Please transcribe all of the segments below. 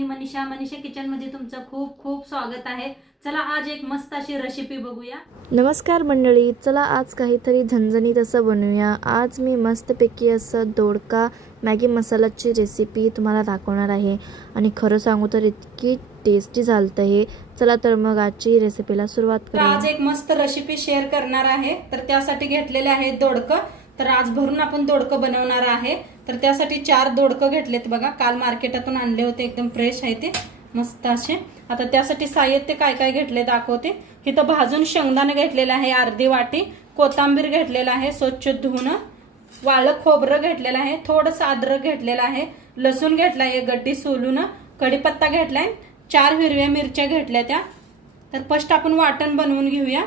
मी Manisha kitchen मध्ये तुमचं खूप खूप स्वागत आहे। चला आज एक मस्त अशी रेसिपी बघूया। नमस्कार मंडळी, चला आज काहीतरी झणझणीत असं बनवूया। आज मी मस्तपैकी असं दोडका मॅगी मसालाची रेसिपी तुम्हाला दाखवणार आहे आणि खरं सांगू तर इतकी टेस्टी झालतं हे। चला तर मग आजची रेसिपीला सुरुवात करूया। आज एक मस्त रेसिपी शेअर करणार आहे, तर त्यासाठी घेतलेले आहे दोडकं। तर आज भरून आपण दोडकं बनवणार आहे। तर त्यासाठी 4 दोडकं घेतलेत बघा, काल मार्केटातून आणले होते, एकदम फ्रेश आहे ते मस्त असे। आता त्यासाठी साहित्य काय काय घेतले दाखवते। इथं भाजून शेंगदाणे घेतलेले आहे अर्धी वाटी, कोथिंबीर घेतलेला आहे स्वच्छ धुवून, वाळलं खोबरं घेतलेलं आहे, थोडंसं अद्रक घेतलेलं आहे, लसूण घेतला आहे गड्डी सोलून, कढीपत्ता घेतलाय, 4 हिरव्या मिरच्या घेतल्या त्या। तर फर्स्ट आपण वाटण बनवून घेऊया।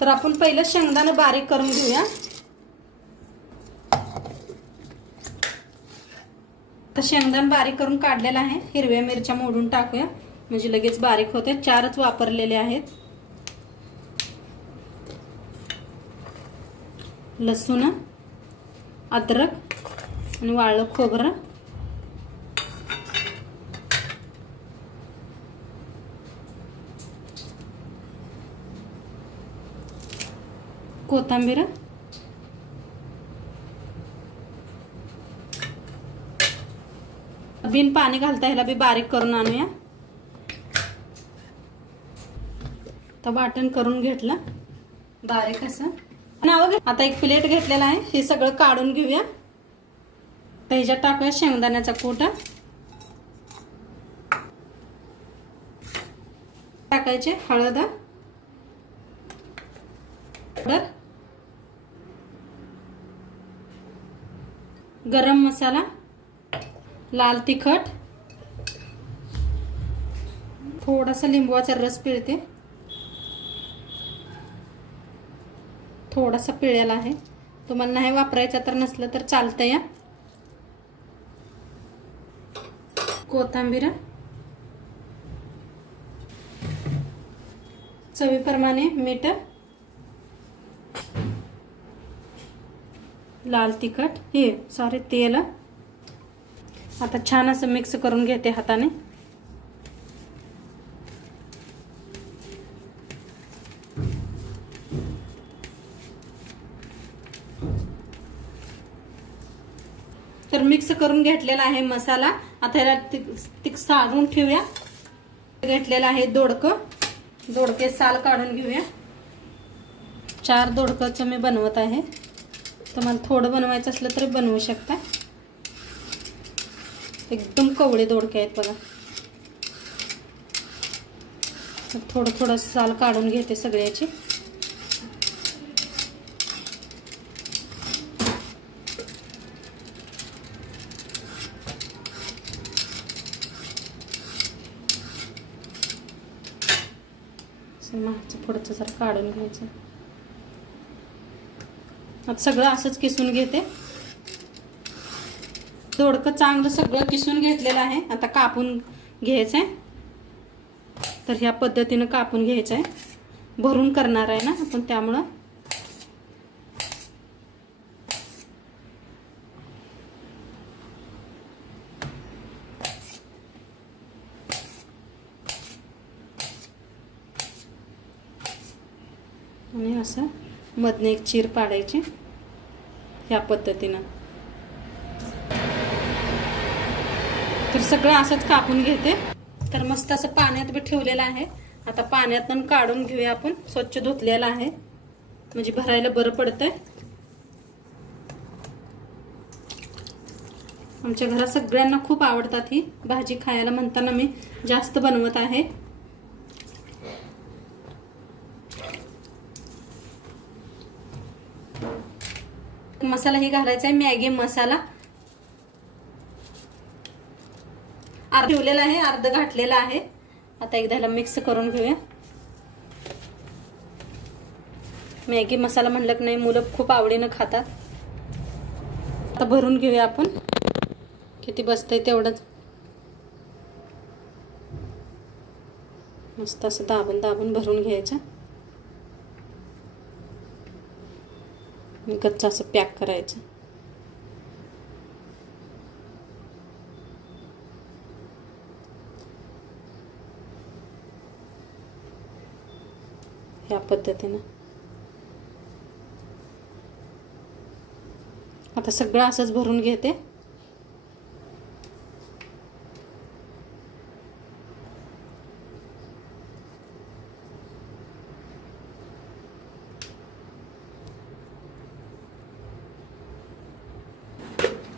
तर आपण पहिलं शेंगदाणे बारीक करून घेऊया। तर शेंगदाणे बारीक करून काढलेला आहे, हिरव्या मिरच्या मोडून टाकूया म्हणजे लगेच बारीक होते। 4च वापरलेले आहेत। लसूण, अद्रक आणि वाळलं खोबरं, कोथिंबीर, बिन पाणी घालता ह्याला बी बारीक करून आणूया। तर वाटण करून घेतलं बारीक असं। आता एक प्लेट घेतलेला आहे, हे सगळं काढून घेऊया। तर ह्याच्यात टाकूया शेंगदाण्याचा कूट, टाकायचे हळद, गरम मसाला, लाल तिखट, थोडासा लिंबूचा रस पिळते, थोडासा पिळलेला आहे, तुम्हाला नाही वापरायचा तर नसलं तर चालतंय या। कोथिंबीर, चवीप्रमाणे मीठ, लाल तिखट, तेल। आता छान असं मिक्स करून घेते हाताने। तर मिक्स करून घेतलेला आहे मसाला। आता याला सारून ठेवूया। घेतलेला आहे दोडके साल काढून घेऊया। 4 दोडकंच मी बनवत आहे, तुम्हाला थोडं बनवायचं असलं तरी बनवू शकता। एकदम कवळे दोडके आहेत बघा। थोडं थोडं साल काढून घेते सगळ्याची। मागचं पुढचं जर काढून घ्यायचं। आता सगळं असंच किसून घेते। दोडकं चांगलं सगळं किसून घेतलेलं आहे। आता कापून घ्यायचंय। तर ह्या पद्धतीने कापून घ्यायचंय, भरून करणार आहे ना आपण, त्यामुळं आणि असं मधने एक चीर पाडायची ह्या पद्धतीनं। तर सगळं असंच कापून घेते। तर मस्त असं पाण्यात बी ठेवलेलं आहे। आता पाण्यातून काढून घेऊया आपण, स्वच्छ धुतलेलं आहे म्हणजे भरायला बरं पडतंय। आमच्या घरात सगळ्यांना खूप आवडतात ही भाजी खायला, म्हणताना मी जास्त बनवत आहे। मसाला ही घालायचा आहे, मॅगी मसाला अर्ध ठेवलेला आहे, अर्ध घातलेला आहे। आता एकदा ह्याला मिक्स करून घेऊया। मॅगी मसाला म्हणलं की नाही, मुलं खूप आवडीनं खातात। आता भरून घेऊया आपण, किती बसतंय तेवढंच। मस्त असं दाबून दाबून भरून घ्यायचं, गच्च असं पॅक करायचं। ह्या पद्धतीनं आता सगळं असंच भरून घेते.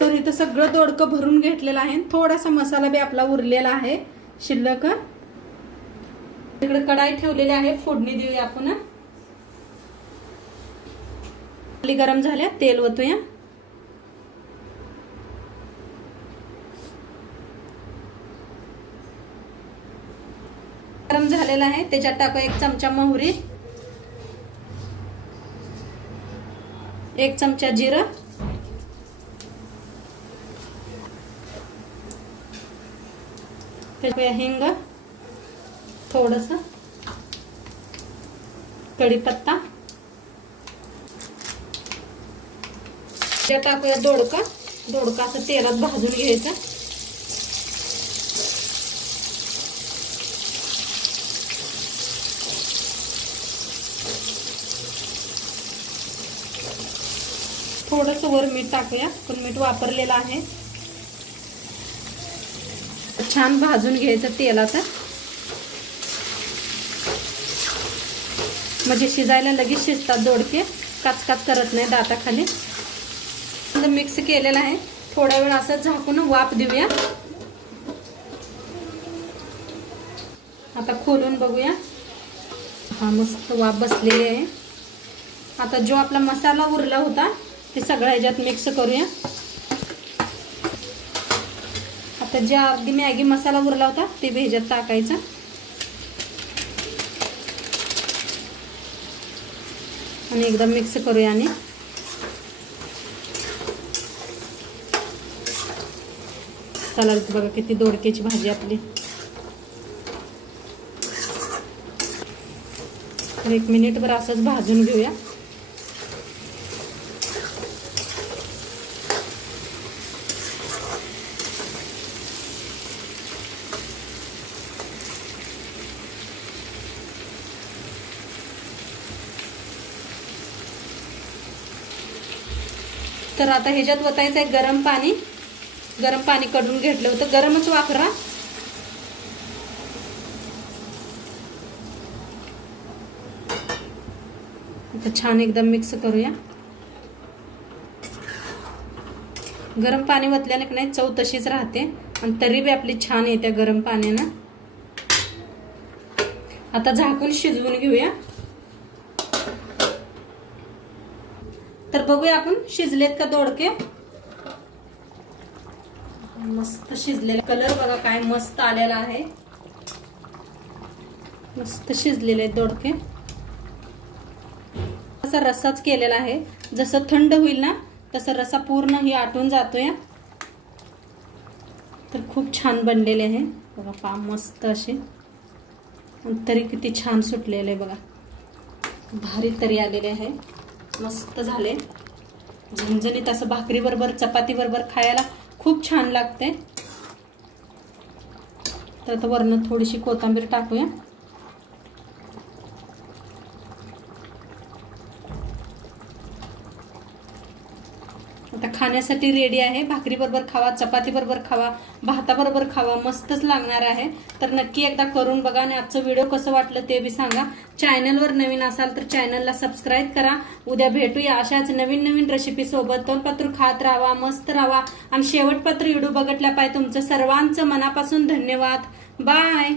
तर इथं सगळं दोडकं भरून घेतलेलं आहे. थोडासा मसाला बी आपला उरलेला आहे शिल्लक. इकडे कढाई ठेवलेली आहे, फोडणी देऊया आपण. गरम झाल्या, तेल ओतूया. गरम झालेला आहे, त्याच्यात टाकू 1 चमचा मोहरी, 1 चमचा जिरं, टाकूया हिंग, थोडस कढीपत्ता, टाकूया दोडका. दोडका असं तेलात भाजून घ्यायचं. थोडस वर मीठ टाकूया, पण मीठ वापरलेलं आहे. छान भाजून घ्यायचं तेलात, म्हणजे शिजायला लगेच शिजतात दोडके, काचकाच करत नाही दाताखाली. मिक्स केलेला आहे. थोडा वेळ असं झाकून वाफ देऊया. आता खोलून बघूया. हा मस्त वाफ बसलेली आहे. आता जो आपला मसाला उरला होता ते सगळं ह्याच्यात मिक्स करूया. आता जे अर्धी मॅगी मसाला उरला होता ते बी ह्याच्यात टाकायचा. आणि एकदा मिक्स करूया. आणि चला बघा किती दोडक्याची भाजी आपली. तर 1 मिनिटभर असंच भाजून घेऊया. तर आता ह्याच्यात ओतायचं आहे गरम पाणी. गरम पाणी काढून घेतलं होतं, गरमच वापरा. आता छान एकदम मिक्स करूया. गरम पाणी ओतल्याने की नाही चव तशीच राहते आणि तरी बी आपली छान येते गरम पाण्यानं. आता झाकून शिजवून घेऊया. तर बघूया आपण शिजलेत का दोडके. मस्त शिजलेले. कलर बघा काय मस्त आलेला आहे. मस्त शिजलेले आहेत दोडके. असा रस्साच केलेला आहे. जसं थंड होईल ना तसं रस्सा पूर्ण ही आटून जातोय. तर खूप छान बनलेले आहे बघा. पा मस्त असे तरी किती छान सुटलेले बघा. भारी तरी आलेले आहे. मस्त झाले. झणझणीत असं भाकरी बरोबर चपाती बरोबर खायला खूप छान लागते. तर आता वरनं थोडीशी कोथिंबीर टाकूया. आता खाण्यासाठी रेडी आहे. भाकरी बरोबर खावा, चपाती बरोबर खावा, भाता बरोबर खावा, मस्तच लागणार आहे. तर नक्की एकदा करून बघा आणि आजचं व्हिडिओ कसं वाटलं ते बी सांगा. चॅनलवर नवीन असाल तर चॅनलला सबस्क्राईब करा. उद्या भेटूया अशाच नवीन नवीन रेसिपी सोबत. तोंडपत्र खात राहा, मस्त राहा आणि शेवटपत्र व्हिडिओ बघितल्या पाहिजे. तुमचं सर्वांचं मनापासून धन्यवाद. बाय.